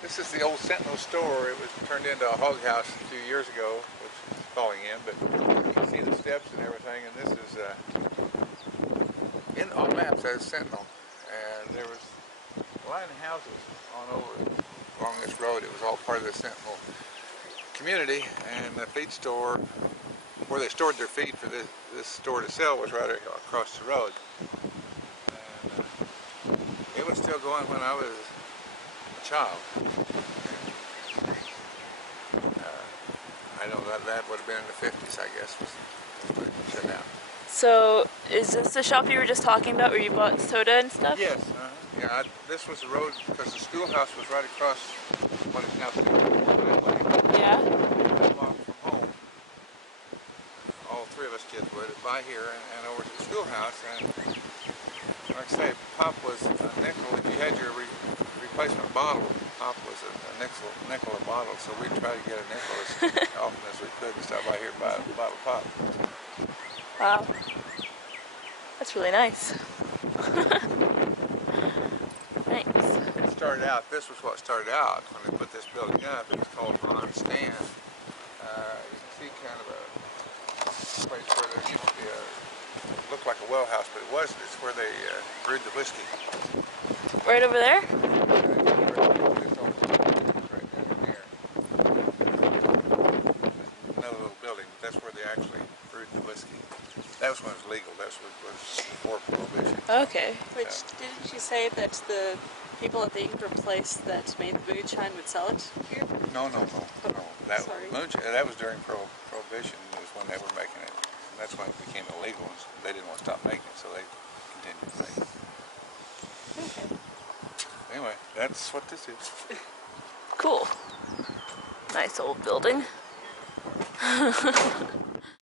This is the old Sentinel store. It was turned into a hog house a few years ago, which is falling in, but you can see the steps and everything, and this is in on maps as Sentinel. And there was a line of houses along this road. It was all part of the Sentinel community, and the feed store, where they stored their feed for this store to sell, was right across the road. And it was still going when I was a child. I know that would have been in the 50s, I guess, was when it shut down. So, is this the shop you were just talking about where you bought soda and stuff? Yes. Yeah, this was the road because the schoolhouse was right across what is now 54 Highway. Yeah. A block from home. All three of us kids would by here and over to the schoolhouse. And like I say, pop was a nickel. If you had your replacement bottle, pop was a nickel a bottle. So we'd try to get a nickel as often as we could and stop by here and buy a bottle of pop. Wow. That's really nice. Thanks. It started out, this was what started out when they put this building up. It was called Ron Stand. You can see kind of a place where there used to be looked like a well house, but it wasn't. It's where they brewed the whiskey. Right over there? Right down there. Another little building, but that's where they actually brewed the whiskey. That was when it was legal. That was before Prohibition. Okay. Which, didn't you say that the people at the Ingram place that made the moonshine would sell it here? No. Sorry. That was during Prohibition, was when they were making it. And that's when it became illegal. And they didn't want to stop making it, so they continued to make it. Okay. Anyway, that's what this is. Cool. Nice old building.